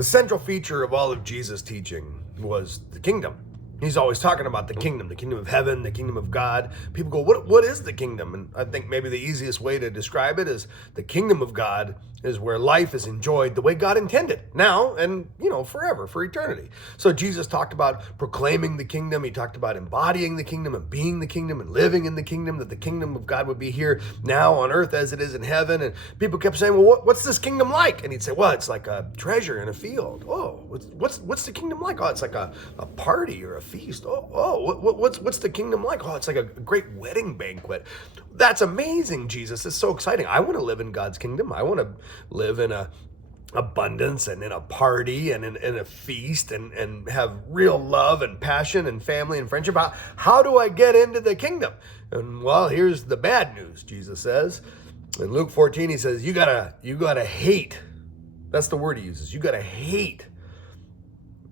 The central feature of all of Jesus' teaching was the kingdom. He's always talking about the kingdom of heaven, the kingdom of God. People go, what is the kingdom? And I think maybe the easiest way to describe it is the kingdom of God is where life is enjoyed the way God intended, now and, forever, for eternity. So Jesus talked about proclaiming the kingdom. He talked about embodying the kingdom and being the kingdom and living in the kingdom, that the kingdom of God would be here now on earth as it is in heaven. And people kept saying, well, what's this kingdom like? And he'd say, well, it's like a treasure in a field. Oh, what's the kingdom like? Oh, it's like a party or a feast. What's the kingdom like? Oh, it's like a great wedding banquet. That's amazing, Jesus. It's so exciting. I want to live in God's kingdom. I want to live in a abundance and in a party and in a feast and have real love and passion and family and friendship. How do I get into the kingdom? And well, here's the bad news, Jesus says. In Luke 14, he says, you gotta hate. That's the word he uses. You gotta hate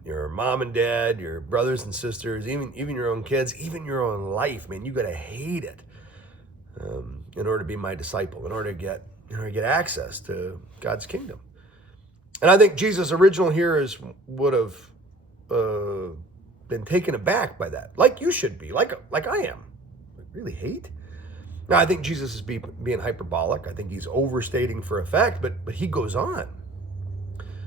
your mom and dad, your brothers and sisters, even your own kids, even your own life, man. You gotta hate it in order to be my disciple, in order to get access to God's kingdom. And I think Jesus' original hearers would have been taken aback by that, like you should be, like I am. Really hate? Now, I think Jesus is being hyperbolic. I think he's overstating for effect, but he goes on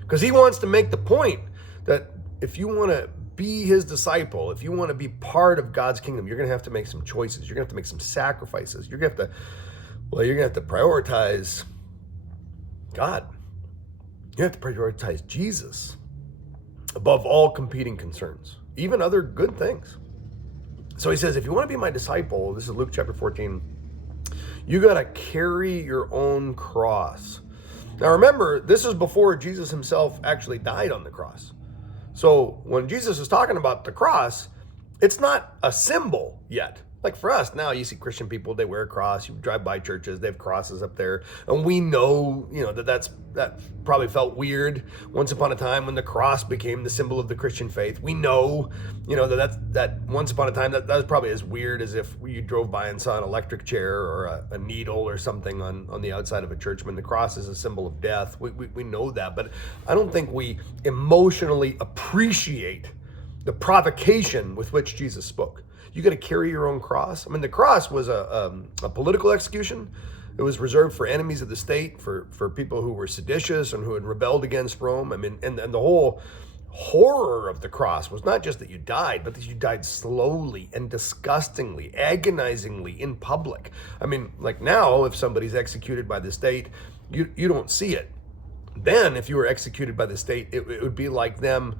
because he wants to make the point that if you want to be his disciple, if you want to be part of God's kingdom, you're going to have to make some choices. You're going to have to make some sacrifices. You're going to have to prioritize God. You have to prioritize Jesus above all competing concerns, even other good things. So he says, if you want to be my disciple, this is Luke chapter 14, you got to carry your own cross. Now remember, this is before Jesus himself actually died on the cross. So when Jesus is talking about the cross, it's not a symbol yet. Like for us now, you see Christian people, they wear a cross. You drive by churches, they have crosses up there. And we know, that probably felt weird once upon a time when the cross became the symbol of the Christian faith. We know, that once upon a time, that was probably as weird as if you drove by and saw an electric chair or a needle or something on the outside of a church. When the cross is a symbol of death, we know that. But I don't think we emotionally appreciate the provocation with which Jesus spoke. You got to carry your own cross. I mean, the cross was a political execution. It was reserved for enemies of the state, for people who were seditious and who had rebelled against Rome. I mean, and the whole horror of the cross was not just that you died, but that you died slowly and disgustingly, agonizingly in public. I mean, like now, if somebody's executed by the state, you don't see it. Then, if you were executed by the state, it would be like them,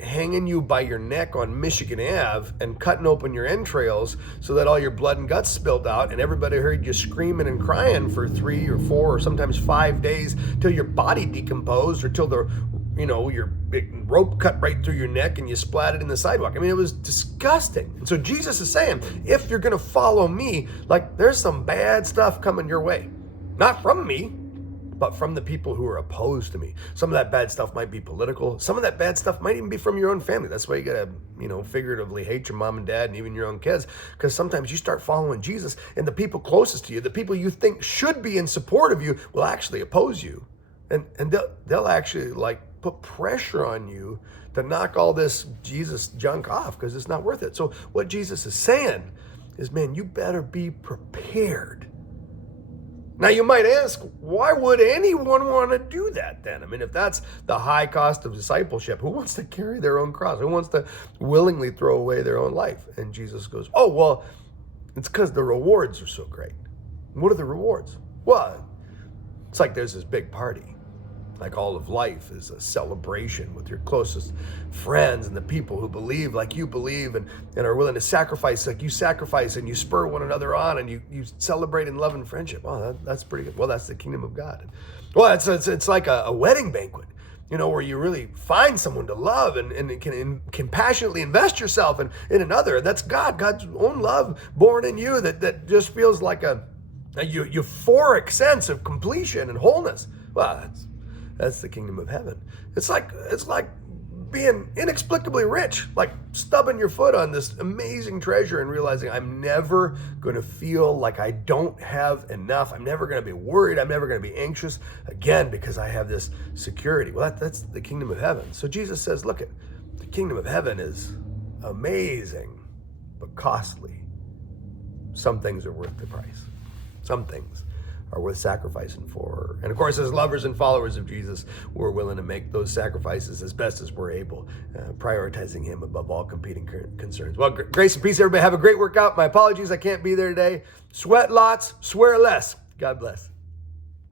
hanging you by your neck on Michigan Ave and cutting open your entrails so that all your blood and guts spilled out and everybody heard you screaming and crying for 3 or 4 or sometimes 5 days till your body decomposed or till your big rope cut right through your neck and you splatted in the sidewalk. I mean, it was disgusting. And so Jesus is saying, if you're going to follow me, like there's some bad stuff coming your way. Not from me, but from the people who are opposed to me. Some of that bad stuff might be political. Some of that bad stuff might even be from your own family. That's why you gotta, figuratively hate your mom and dad and even your own kids. Because sometimes you start following Jesus and the people closest to you, the people you think should be in support of you, will actually oppose you. And they'll actually put pressure on you to knock all this Jesus junk off because it's not worth it. So what Jesus is saying is, man, you better be prepared. Now you might ask, why would anyone want to do that then? I mean, if that's the high cost of discipleship, who wants to carry their own cross? Who wants to willingly throw away their own life? And Jesus goes, oh, well, it's because the rewards are so great. What are the rewards? Well, it's like there's this big party. Like all of life is a celebration with your closest friends and the people who believe like you believe and are willing to sacrifice like you sacrifice, and you spur one another on and you celebrate in love and friendship. Oh, that's pretty good. Well, that's the kingdom of God. Well, it's like a wedding banquet, where you really find someone to love and can passionately invest yourself in another. That's God's own love born in you that just feels like a euphoric sense of completion and wholeness. Well, that's the kingdom of heaven. It's like being inexplicably rich, like stubbing your foot on this amazing treasure and realizing I'm never going to feel like I don't have enough. I'm never going to be worried. I'm never going to be anxious again because I have this security. Well, that's the kingdom of heaven. So Jesus says, look, the kingdom of heaven is amazing, but costly. Some things are worth the price. Some things are worth sacrificing for. And of course, as lovers and followers of Jesus, we're willing to make those sacrifices as best as we're able, prioritizing him above all competing concerns. Well, grace and peace, everybody. Have a great workout. My apologies, I can't be there today. Sweat lots, swear less. God bless.